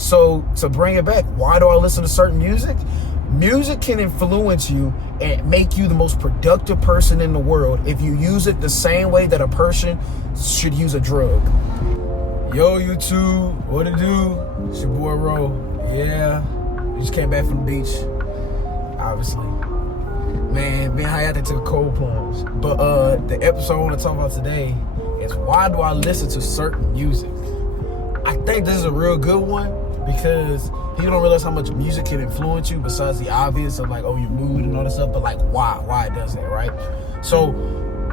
So to bring it back, why do I listen to certain music? Music can influence you and make you the most productive person in the world if you use it the same way that a person should use a drug. Yo, YouTube, what it do? It's your boy Ro. Yeah, just came back from the beach, obviously. Man, being hiatus to the cold plunge. But the episode I want to talk about today is why do I listen to certain music? I think this is a real good one because people don't realize how much music can influence you besides the obvious of like, oh, your mood and all that stuff, but like why it does that, right? So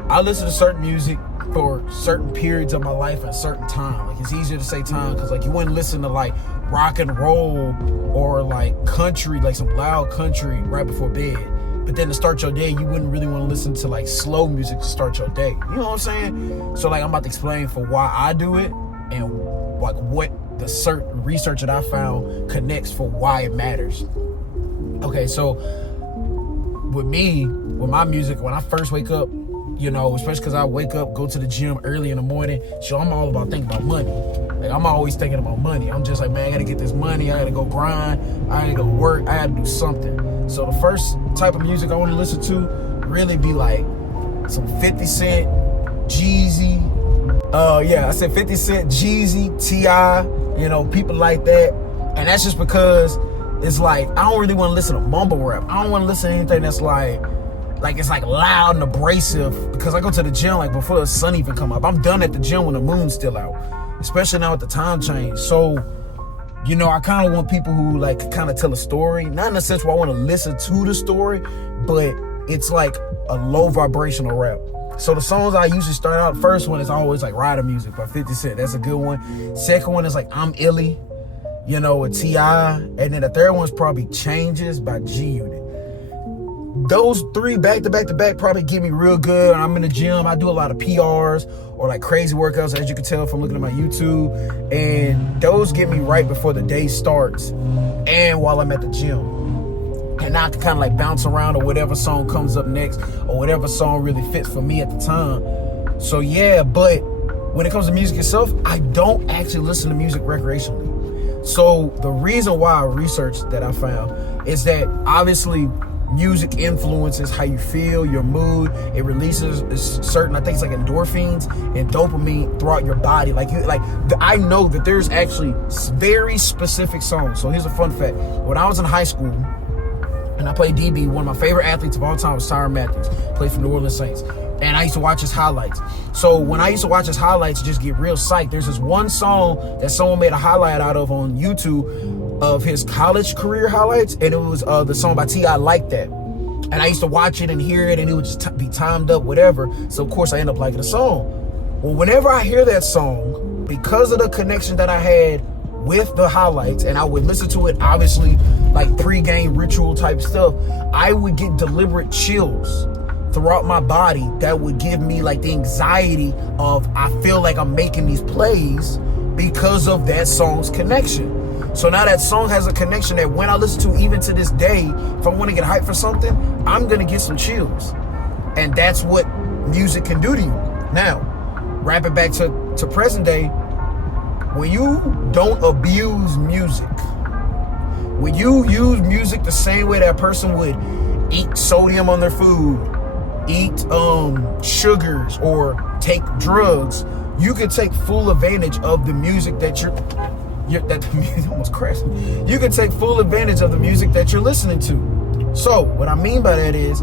I listen to certain music for certain periods of my life at a certain time. Like it's easier to say time because like you wouldn't listen to like rock and roll or like country, like some loud country right before bed. But then to start your day, you wouldn't really want to listen to like slow music to start your day. You know what I'm saying? So like I'm about to explain for why I do it and like what the certain research that I found connects for why it matters. Okay, so with me, with my music, when I first wake up, you know, especially because I wake up, go to the gym early in the morning, so I'm all about thinking about money. Like I'm always thinking about money. I'm just like, man, I gotta get this money, I gotta go grind, I gotta go work, I gotta do something. So the first type of music I want to listen to really be like some 50 Cent, Jeezy. I said 50 Cent, Jeezy, T.I., you know, people like that. And that's just because it's like, I don't really want to listen to mumble rap. I don't want to listen to anything that's like it's like loud and abrasive because I go to the gym like before the sun even come up. I'm done at the gym when the moon's still out, especially now with the time change. So, you know, I kind of want people who like kind of tell a story, not in a sense where I want to listen to the story, but it's like a low vibrational rap. So the songs I usually start out, first one is always like Rider Music by 50 Cent. That's a good one. Second one is like I'm Illy, you know, with T.I. And then the third one's probably Changes by G-Unit. Those three back to back probably get me real good. I'm in the gym. I do a lot of PRs or like crazy workouts, as you can tell from looking at my YouTube. And those get me right before the day starts and while I'm at the gym. And I can kind of like bounce around or whatever song comes up next or whatever song really fits for me at the time. So yeah, but when it comes to music itself, I don't actually listen to music recreationally. So the reason why I researched that I found is that obviously music influences how you feel, your mood. It releases certain, I think it's like endorphins and dopamine throughout your body. I know that there's actually very specific songs. So here's a fun fact. When I was in high school and I played DB, one of my favorite athletes of all time was Tyrann Matthews, played for New Orleans Saints. And I used to watch his highlights. So when I used to watch his highlights, just get real psyched. There's this one song that someone made a highlight out of on YouTube of his college career highlights, and it was the song by T.I. Like That. And I used to watch it and hear it, and it would just be timed up, whatever. So of course I end up liking the song. Well, whenever I hear that song, because of the connection that I had with the highlights, and I would listen to it obviously like pre-game ritual type stuff, I would get deliberate chills throughout my body that would give me like the anxiety of I feel like I'm making these plays because of that song's connection. So now that song has a connection that when I listen to, even to this day, if I want to get hyped for something, I'm going to get some chills. And that's what music can do to you. Now, wrap it back to present day. When you don't abuse music, when you use music the same way that person would eat sodium on their food, eat sugars, or take drugs, you can take full advantage of the music that that the music almost crashed. You can take full advantage of the music that you're listening to. So what I mean by that is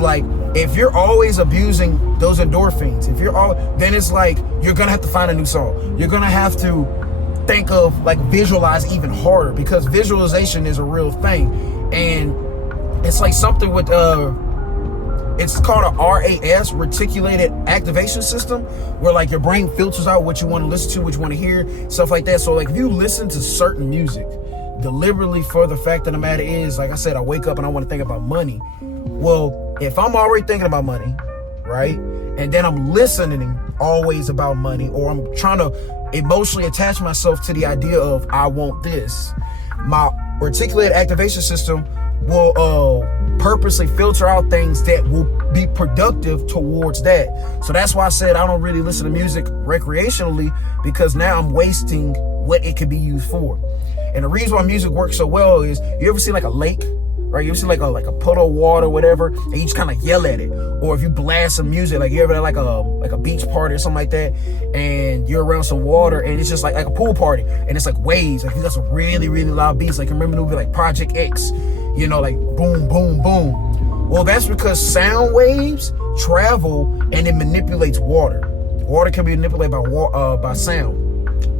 like if you're always abusing those endorphins, then it's like you're gonna have to find a new song. You're gonna have to think of like visualize even harder because visualization is a real thing, and it's like something with it's called a RAS, reticulated activation system, where like your brain filters out what you want to listen to, what you want to hear, stuff like that. So like if you listen to certain music deliberately for the fact of the matter is, like I said, I wake up and I want to think about money. Well, if I'm already thinking about money, right, and then I'm listening always about money, or I'm trying to emotionally attach myself to the idea of I want this, my reticulated activation system will purposely filter out things that will be productive towards that. So that's why I said I don't really listen to music recreationally, because now I'm wasting what it could be used for. And the reason why music works so well is, you ever see like a lake, right? You ever see like a puddle of water or whatever, and you just kind of yell at it. Or if you blast some music, like you ever at like a beach party or something like that, and you're around some water, and it's just like a pool party, and it's like waves, like you got some really, really loud beats. Like, remember the movie like Project X, you know, like boom, boom, boom. Well, that's because sound waves travel and it manipulates water. Water can be manipulated by sound.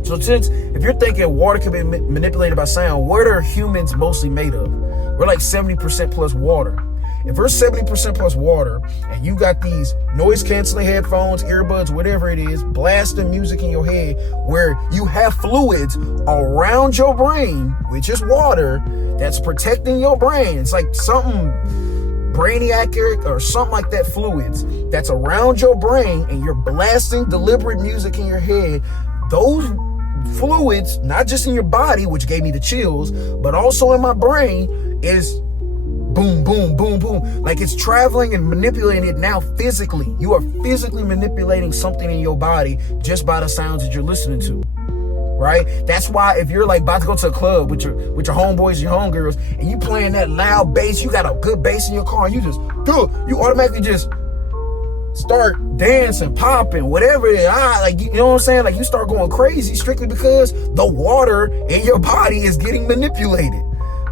So since, if you're thinking water can be manipulated by sound, what are humans mostly made of? We're like 70% plus water. If we're 70% plus water, and you got these noise canceling headphones, earbuds, whatever it is, blasting music in your head, where you have fluids around your brain, which is water, that's protecting your brain. It's like something brainiac or something like that, fluids that's around your brain, and you're blasting deliberate music in your head. Those fluids, not just in your body, which gave me the chills, but also in my brain, is boom, boom, boom, boom. Like, it's traveling and manipulating it now physically. You are physically manipulating something in your body just by the sounds that you're listening to. Right? That's why if you're like about to go to a club with your homeboys, your homegirls, and you playing that loud bass, you got a good bass in your car, and you automatically just start dancing, popping, whatever it is. Like, you know what I'm saying? Like, you start going crazy strictly because the water in your body is getting manipulated,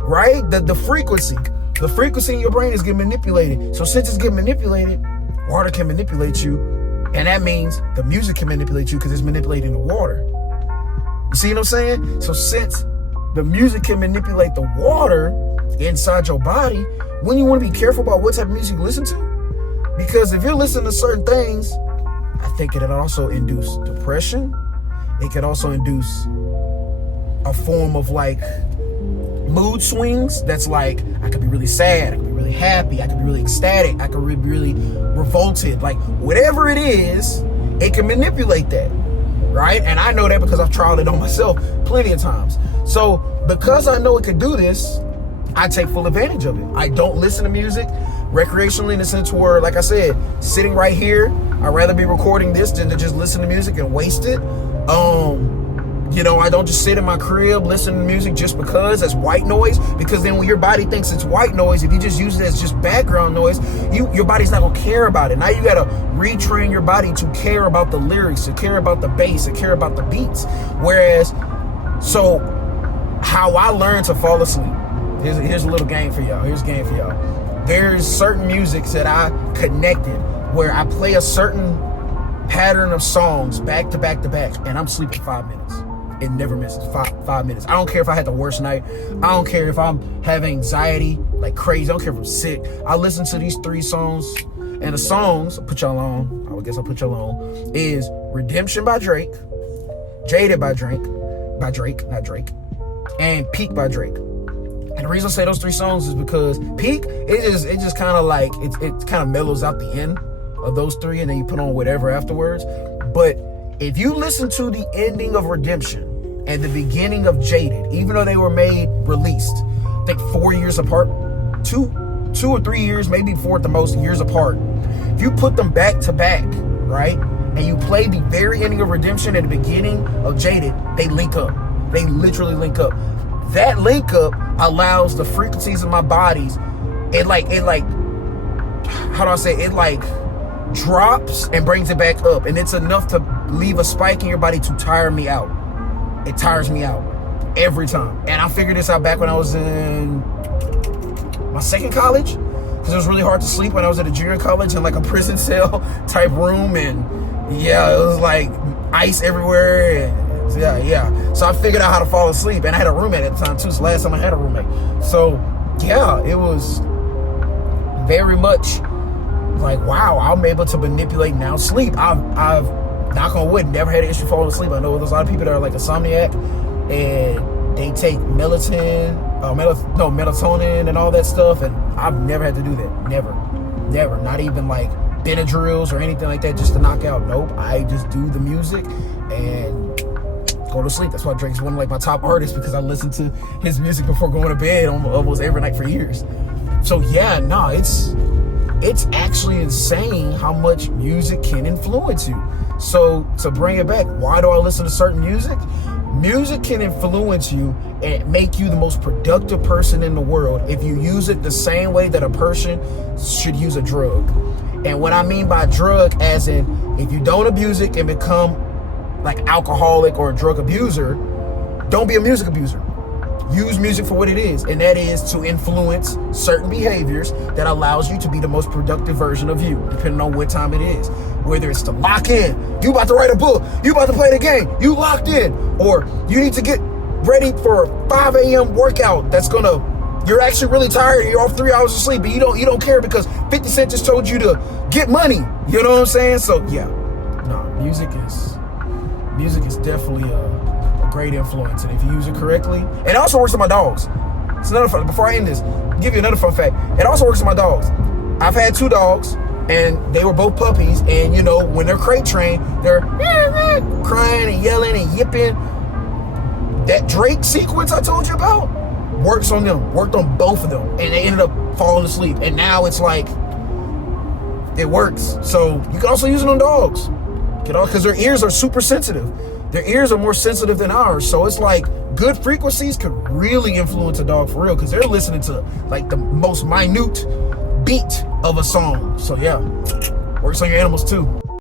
right? The frequency in your brain is getting manipulated. So since it's getting manipulated, water can manipulate you, and that means the music can manipulate you because it's manipulating the water. You see what I'm saying? So since the music can manipulate the water inside your body, when you want to be careful about what type of music you listen to, because if you're listening to certain things, I think it'll also induce depression. It could also induce a form of like mood swings. That's like, I could be really sad, I could be really happy, I could be really ecstatic, I could be really revolted. Like, whatever it is, it can manipulate that. Right? And I know that because I've tried it on myself plenty of times. So because I know it can do this, I take full advantage of it. I don't listen to music recreationally, in the sense where, like I said, sitting right here, I'd rather be recording this than to just listen to music and waste it. You know, I don't just sit in my crib listening to music just because that's white noise, because then when your body thinks it's white noise, if you just use it as just background noise, your body's not gonna care about it. Now you gotta retrain your body to care about the lyrics, to care about the bass, to care about the beats. Whereas, so how I learned to fall asleep, here's a little game for y'all. There's certain music that I connected where I play a certain pattern of songs back to back to back, and I'm sleeping 5 minutes. It never misses. Five minutes. I don't care if I had the worst night. I don't care if I'm having anxiety like crazy. I don't care if I'm sick. I listen to these 3 songs, and the songs I'll put y'all on, is Redemption by Drake, Jaded by Drake, not Drake, and Peak by Drake. And the reason I say those 3 songs is because Peak, it just kind of like, it kind of mellows out the end of those 3, and then you put on whatever afterwards. But if you listen to the ending of Redemption and the beginning of Jaded, even though they were released, I think 4 years apart, two or 3 years, maybe 4 at the most years apart. If you put them back to back, right, and you play the very ending of Redemption and the beginning of Jaded, they link up. They literally link up. That link up allows the frequencies of my bodies, it drops and brings it back up, and it's enough to leave a spike in your body to tire me out. It tires me out every time. And I figured this out back when I was in my second college, because it was really hard to sleep when I was at a junior college in like a prison cell type room, and yeah, it was like ice everywhere, and yeah. So I figured out how to fall asleep, and I had a roommate at the time too. So last time I had a roommate, so yeah, it was very much like, wow, I'm able to manipulate now sleep. I've knock on wood, never had an issue falling asleep. I know there's a lot of people that are like insomniac, and they take melatonin and all that stuff, and I've never had to do that. Never, not even like Benadryls or anything like that just to knock out. Nope, I just do the music and go to sleep. That's why Drake's one of like my top artists, because I listen to his music before going to bed almost every night for years. So yeah, no, it's actually insane how much music can influence you. So to bring it back, why do I listen to certain music? Music can influence you and make you the most productive person in the world if you use it the same way that a person should use a drug. And what I mean by drug, as in, if you don't abuse it and become like alcoholic or a drug abuser, don't be a music abuser. Use music for what it is, and that is to influence certain behaviors that allows you to be the most productive version of you, depending on what time it is. Whether it's to lock in, you about to write a book, you about to play the game, you locked in, or you need to get ready for a 5 a.m. workout you're actually really tired, you're off 3 hours of sleep, but you don't care because 50 Cent just told you to get money. You know what I'm saying? So yeah, no, music is definitely a great influence, and if you use it correctly, and it also works on my dogs. It's another fun. Before I end this, I'll give you another fun fact. It also works on my dogs. I've had 2 dogs, and they were both puppies, and you know, when they're crate trained, they're crying and yelling and yipping. That Drake sequence I told you about worked on both of them, and they ended up falling asleep, and now it's like it works. So you can also use it on dogs, because their ears are super sensitive. Their ears are more sensitive than ours, so it's like good frequencies could really influence a dog for real, because they're listening to like the most minute beat of a song. So yeah, works on your animals too.